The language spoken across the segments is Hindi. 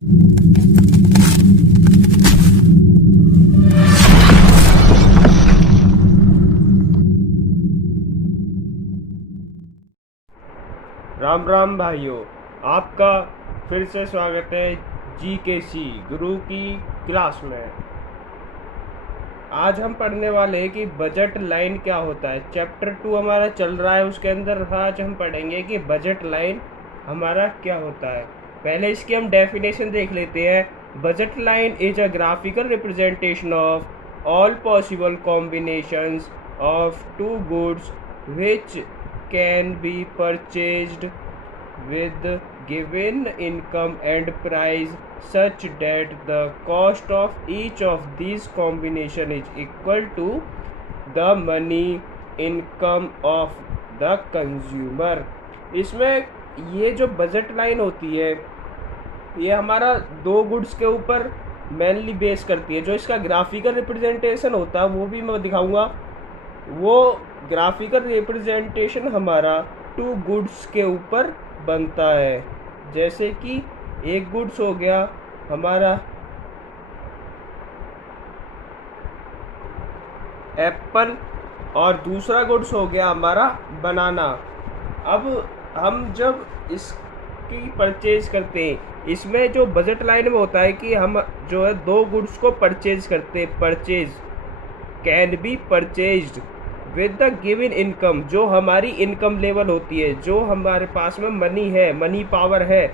राम राम भाइयों, आपका फिर से स्वागत है GKC गुरु की क्लास में। आज हम पढ़ने वाले हैं कि बजट लाइन क्या होता है। चैप्टर 2 हमारा चल रहा है, उसके अंदर आज हम पढ़ेंगे कि बजट लाइन हमारा क्या होता है। पहले इसकी हम डेफिनेशन देख लेते हैं। Budget line is a graphical representation of all possible combinations of two goods which can be purchased with given income and price such that the cost of each of these combination is equal to the money income of the consumer। इसमें ये जो बजट लाइन होती है ये हमारा दो गुड्स के ऊपर मेनली बेस करती है। जो इसका ग्राफिकल रिप्रेजेंटेशन होता है वो भी मैं दिखाऊंगा। वो ग्राफिकल रिप्रेजेंटेशन हमारा टू गुड्स के ऊपर बनता है। जैसे कि एक गुड्स हो गया हमारा एप्पल और दूसरा गुड्स हो गया हमारा बनाना। अब हम जब इसकी परचेज करते हैं, इसमें जो बजट लाइन में होता है कि हम जो है दो गुड्स को परचेज करते हैं। Purchase can be purchased with the given income, जो हमारी इनकम लेवल होती है, जो हमारे पास में मनी है, मनी पावर है,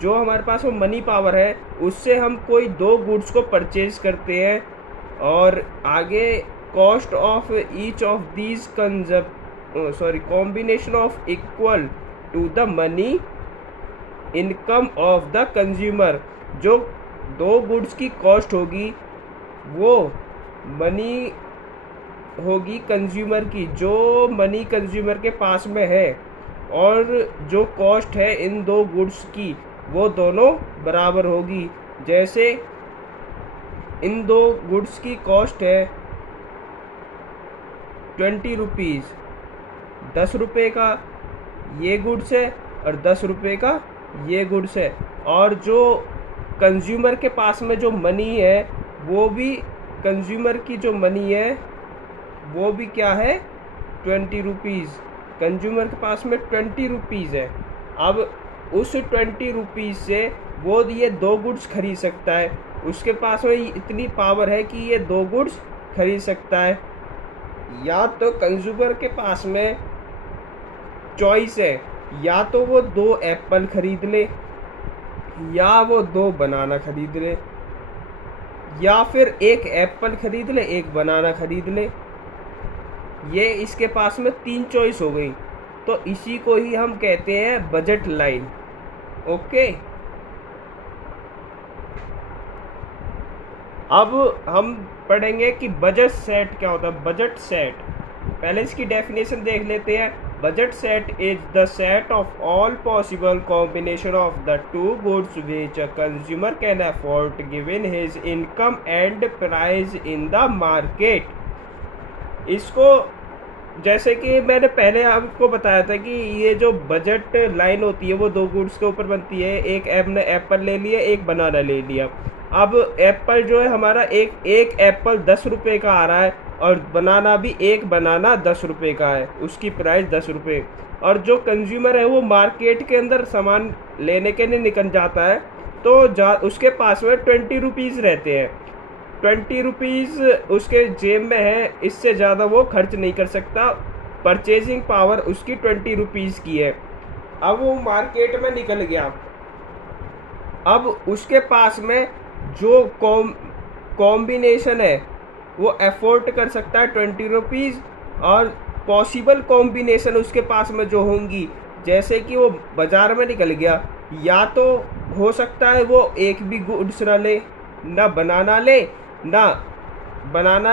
जो हमारे पास में मनी पावर है उससे हम कोई दो गुड्स को परचेज करते हैं। और आगे cost of each of these combination of equal to the money income of the consumer. जो दो गुड्स की कॉस्ट होगी वो मनी होगी कंज्यूमर की, जो मनी कंज्यूमर के पास में है, और जो कॉस्ट है इन दो गुड्स की वो दोनों बराबर होगी। जैसे इन दो गुड्स की कॉस्ट है 20 रुपीज़, 10 रुपये का ये गुड्स है और 10 रुपये का ये गुड्स है। और जो कंज्यूमर के पास में जो मनी है वो भी, कंज्यूमर की जो मनी है वो भी क्या है 20 रुपीज़। कंज्यूमर के पास में 20 रुपीज़ है। अब उस 20 रुपीज़ से वो ये दो गुड्स खरीद सकता है। उसके पास में इतनी पावर है कि ये दो गुड्स खरीद सकता है। या तो कंज्यूमर के पास में चॉइस है, या तो वो दो एप्पल खरीद ले, या वो दो बनाना खरीद ले, या फिर एक एप्पल खरीद ले एक बनाना खरीद ले। ये इसके पास में तीन चॉइस हो गई, तो इसी को ही हम कहते हैं बजट लाइन। ओके, अब हम पढ़ेंगे कि बजट सेट क्या होता है। बजट सेट, पहले इसकी डेफिनेशन देख लेते हैं। Budget set is the set of all possible combination of the two goods which a consumer can afford given his income and price in the market. इसको जैसे कि मैंने पहले आपको बताया था कि ये जो बजट लाइन होती है वो दो गुड्स के ऊपर बनती है। एक ने एप्पल ले लिया, एक बनाना ले लिया। अब एप्पल जो है हमारा एक एप्पल 10 रुपये का आ रहा है, और बनाना भी एक बनाना 10 रुपये का है, उसकी प्राइस 10 रुपये। और जो कंज्यूमर है वो मार्केट के अंदर सामान लेने के लिए निकल जाता है, तो उसके पास में 20 रुपीज़ रहते हैं। 20 रुपीज़ उसके जेब में है, इससे ज़्यादा वो खर्च नहीं कर सकता। परचेजिंग पावर उसकी 20 रुपीज़ की है। अब वो मार्केट में निकल गया, अब उसके पास में जो कॉम्बिनेशन है वो अफोर्ड कर सकता है 20 रुपीज़। और पॉसिबल कॉम्बिनेशन उसके पास में जो होंगी, जैसे कि वो बाज़ार में निकल गया, या तो हो सकता है वो एक भी गुड्स ना ले, ना बनाना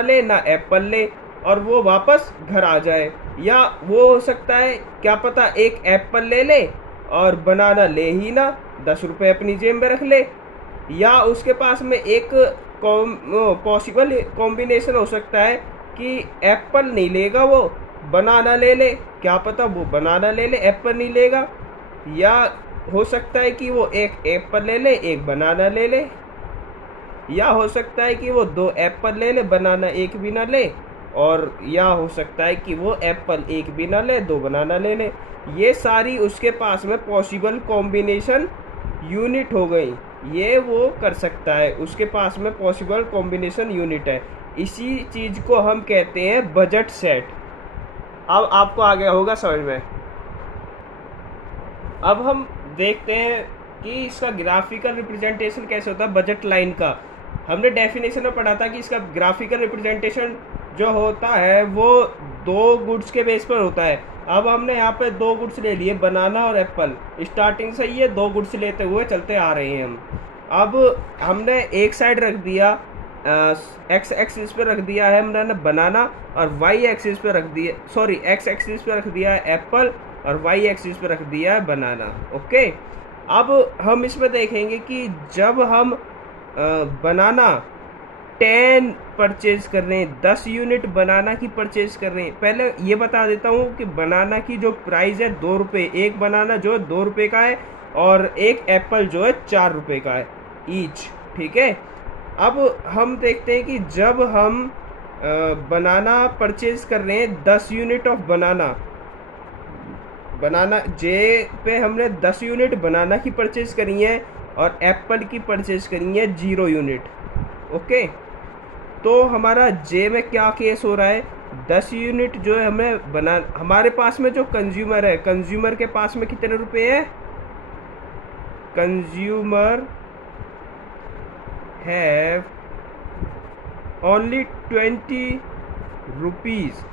ले ना एप्पल ले, और वो वापस घर आ जाए। या वो हो सकता है क्या पता एक एप्पल ले ले और बनाना ले ही ना, 10 रुपये अपनी जेब में रख ले। या उसके पास में एक पॉसिबल कॉम्बिनेशन हो सकता है कि एप्पल नहीं लेगा वो बनाना ले ले, क्या पता वो बनाना ले ले एप्पल नहीं लेगा। या हो सकता है कि वो एक एप्पल ले ले, एक बनाना ले ले, या हो सकता है कि वो 2 एप्पल ले ले, बनाना एक भी ना ले, और या हो सकता है कि वो एप्पल एक भी ना ले, 2 बनाना ले ले। ये सारी उसके पास में पॉसिबल कॉम्बिनेशन यूनिट हो गई, ये वो कर सकता है, उसके पास में पॉसिबल कॉम्बिनेशन यूनिट है। इसी चीज़ को हम कहते हैं बजट सेट। अब आपको आ गया होगा समझ में। अब हम देखते हैं कि इसका ग्राफिकल रिप्रेजेंटेशन कैसे होता है बजट लाइन का। हमने डेफिनेशन में पढ़ा था कि इसका ग्राफिकल रिप्रेजेंटेशन जो होता है वो 2 गुड्स के बेस पर होता है। अब हमने यहाँ पे 2 गुड्स ले लिए, बनाना और एप्पल। स्टार्टिंग से ये 2 गुड्स लेते हुए चलते आ रहे हैं हम। अब हमने एक साइड रख दिया, एक्स एक्सिस पे रख दिया है हमने बनाना, और वाई एक्सिस पे रख दिया, सॉरी एक्स एक्सिस पे रख दिया है एप्पल, और वाई एक्सिस पे रख दिया है बनाना। ओके, अब हम इसमें देखेंगे कि जब हम बनाना 10 परचेज कर रहे हैं, 10 यूनिट बनाना की परचेज कर रहे हैं। पहले ये बता देता हूँ कि बनाना की जो प्राइस है 2 रुपये, एक बनाना जो है 2 रुपये का है, और एक एप्पल जो है 4 रुपये का है ईच। ठीक है, अब हम देखते हैं कि जब हम बनाना परचेज कर रहे हैं 10 यूनिट ऑफ बनाना जे पे हमने 10 यूनिट बनाना की परचेज करी है, और एप्पल की परचेज करी है 0 यूनिट। ओके, तो हमारा जे में क्या केस हो रहा है, 10 यूनिट जो है हमें हमारे पास में जो कंज्यूमर है, कंज्यूमर के पास में कितने रुपए है, कंज्यूमर हैव ओनली 20 रुपीज़।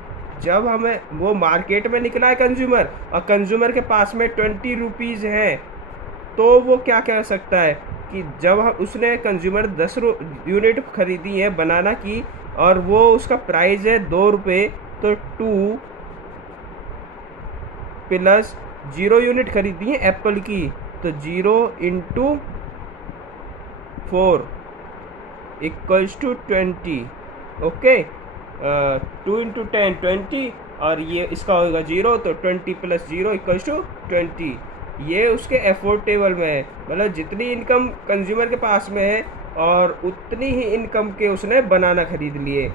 जब हमें वो मार्केट में निकला है कंज्यूमर, और कंज्यूमर के पास में 20 रुपीज़ हैं, तो वो क्या कह सकता है कि जब हम उसने कंज्यूमर 10 यूनिट खरीदी है बनाना की, और वो उसका प्राइस है 2 रुपये, तो 2 प्लस 0 यूनिट खरीदी है एप्पल की, तो 0 into 4 equals to 20। Okay, 2 into 10 20, और ये इसका होगा 0, तो 20 प्लस 0 इक्वल्स टू 20। ये उसके एफोर्डेबल में है, मतलब जितनी इनकम कंज्यूमर के पास में है और उतनी ही इनकम के उसने बनाना खरीद लिए।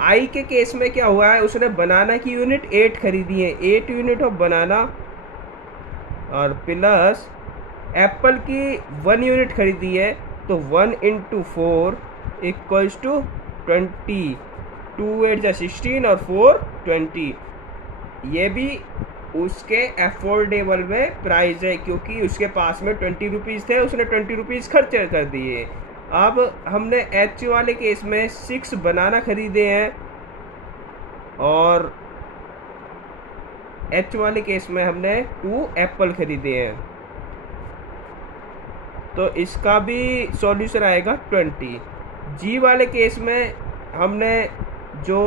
आई के केस में क्या हुआ है, उसने बनाना की यूनिट 8 खरीदी है, 8 यूनिट ऑफ बनाना, और प्लस एप्पल की 1 यूनिट खरीदी है, तो 1 इंटू 4 इक्वल्स टू 20, 2 8 जा 16 और 4 20। ये भी उसके एफोर्डेबल में प्राइस है, क्योंकि उसके पास में 20 रुपीज़ थे, उसने 20 रुपीज़ खर्च कर दिए। अब हमने एच वाले केस में 6 बनाना खरीदे हैं, और एच वाले केस में हमने 2 एप्पल खरीदे हैं, तो इसका भी सॉल्यूशन आएगा 20। जी वाले केस में हमने जो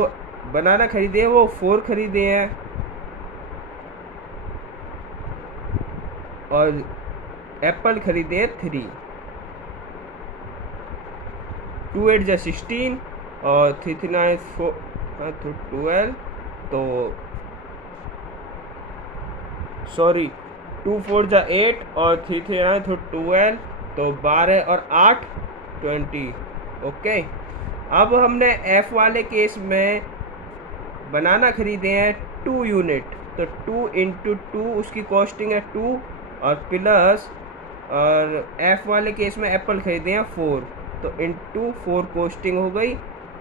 बनाना खरीदे हैं वो 4 खरीदे हैं, और एप्पल खरीदे हैं 3। 2 8 जा 16 और 3 3 9 12, तो सॉरी 2 4 जा 8 और 3 3 9 तो 12, तो 12 और 8 20। ओके, अब हमने एफ वाले केस में बनाना खरीदे हैं 2 यूनिट, तो 2 इंटू 2 उसकी कॉस्टिंग है 2, और प्लस, और एफ वाले केस में एप्पल खरीदे हैं 4, तो इंटू 4 कॉस्टिंग हो गई,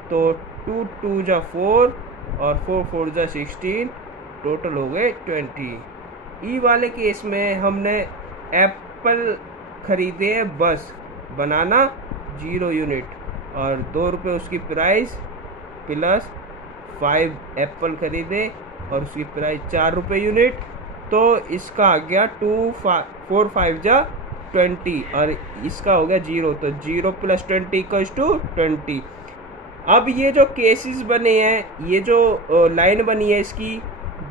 तो 2 2 जा 4 और 4 4 जा 16, टोटल हो गए 20। ई वाले केस में हमने एप्पल खरीदे हैं बस, बनाना 0 यूनिट, और 2 रुपये उसकी प्राइस, प्लस 5 एप्पल खरीदे और उसकी प्राइस 4 रुपये यूनिट, तो इसका आ गया 2 4 5 जा 20, और इसका हो गया 0, तो 0 प्लस 20 इक्वल्स टू 20। अब ये जो केसेस बने हैं, ये जो लाइन बनी है इसकी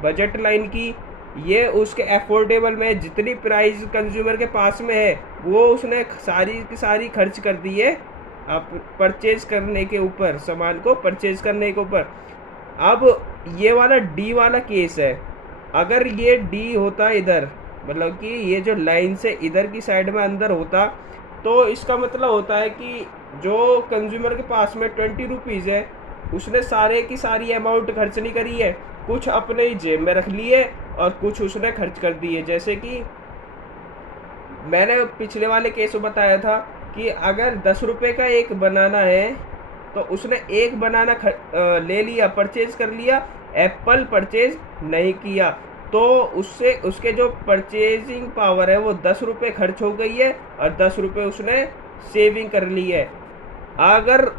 बजट लाइन की, ये उसके एफोर्डेबल में जितनी प्राइस कंज्यूमर के पास में है वो उसने सारी की सारी खर्च कर दी है आप परचेज करने के ऊपर, सामान को परचेज करने के ऊपर। अब ये वाला डी वाला केस है, अगर ये डी होता इधर मतलब कि ये जो लाइन से इधर की साइड में अंदर होता, तो इसका मतलब होता है कि जो कंज्यूमर के पास में 20 रुपीज़ है, उसने सारे की सारी अमाउंट खर्च नहीं करी है, कुछ अपने ही जेब में रख लिए और कुछ उसने खर्च कर दिए। जैसे कि मैंने पिछले वाले केस में बताया था कि अगर 10 रुपये का एक बनाना है, तो उसने एक बनाना ले लिया, परचेज कर लिया, एप्पल परचेज नहीं किया, तो उससे उसके जो परचेजिंग पावर है वो 10 रुपये खर्च हो गई है और 10 रुपये उसने सेविंग कर ली है। अगर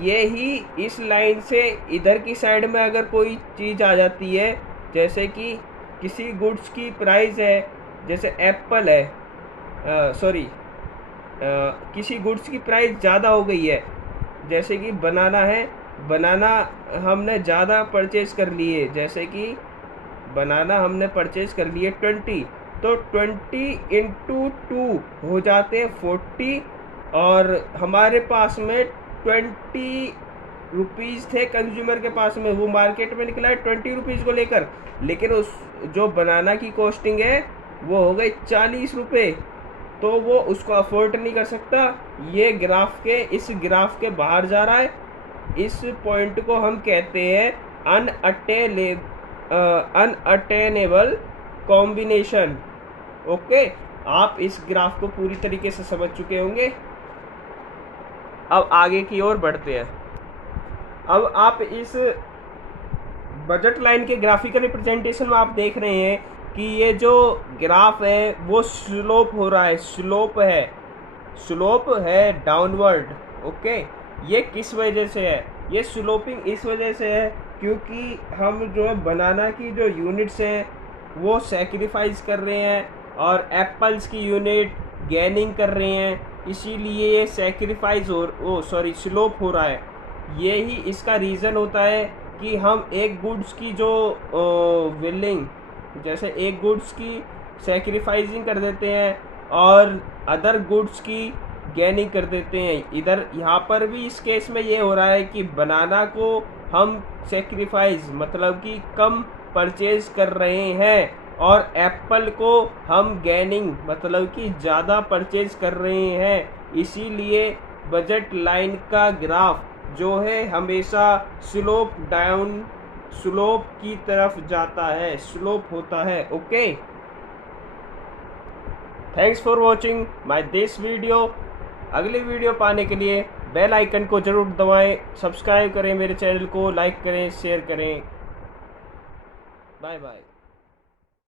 ये ही इस लाइन से इधर की साइड में अगर कोई चीज़ आ जाती है, जैसे कि किसी गुड्स की प्राइस है, जैसे एप्पल है, सॉरी, किसी गुड्स की प्राइस ज़्यादा हो गई है, जैसे कि बनाना है, बनाना हमने ज़्यादा परचेज कर लिए, जैसे कि बनाना हमने परचेज कर लिए 20, तो 20 इंटू 2 हो जाते हैं 40, और हमारे पास में 20 रुपीज़ थे कंज्यूमर के पास में, वो मार्केट में निकला है 20 रुपीज़ को लेकर, लेकिन उस जो बनाना की कॉस्टिंग है वो हो गई 40 रुपये, तो वो उसको अफोर्ड नहीं कर सकता। ये इस ग्राफ के बाहर जा रहा है। इस पॉइंट को हम कहते हैं अनअटेनेबल कॉम्बिनेशन। ओके, आप इस ग्राफ को पूरी तरीके से समझ चुके होंगे। अब आगे की ओर बढ़ते हैं। अब आप इस बजट लाइन के ग्राफिकल रिप्रेजेंटेशन में आप देख रहे हैं कि ये जो ग्राफ है वो स्लोप हो रहा है, स्लोप है डाउनवर्ड। ओके, ये किस वजह से है? ये स्लोपिंग इस वजह से है क्योंकि हम जो है बनाना की जो यूनिट्स हैं वो सेक्रीफाइस कर रहे हैं और एप्पल्स की यूनिट गेनिंग कर रहे हैं, इसीलिए ये स्लोप हो रहा है। यही इसका रीज़न होता है कि हम एक गुड्स की जो विलिंग, जैसे एक गुड्स की सेक्रीफाइसिंग कर देते हैं और अदर गुड्स की गेनिंग कर देते हैं। इधर यहाँ पर भी इस केस में ये हो रहा है कि बनाना को हम सेक्रीफाइस मतलब कि कम परचेज कर रहे हैं और एप्पल को हम गेनिंग मतलब कि ज़्यादा परचेज कर रहे हैं। इसीलिए बजट लाइन का ग्राफ जो है हमेशा स्लोप की तरफ जाता है, स्लोप होता है। Okay, thanks for watching my this video. अगली वीडियो पाने के लिए बेल आइकन को ज़रूर दबाएं, सब्सक्राइब करें मेरे चैनल को, लाइक करें, शेयर करें। Bye bye.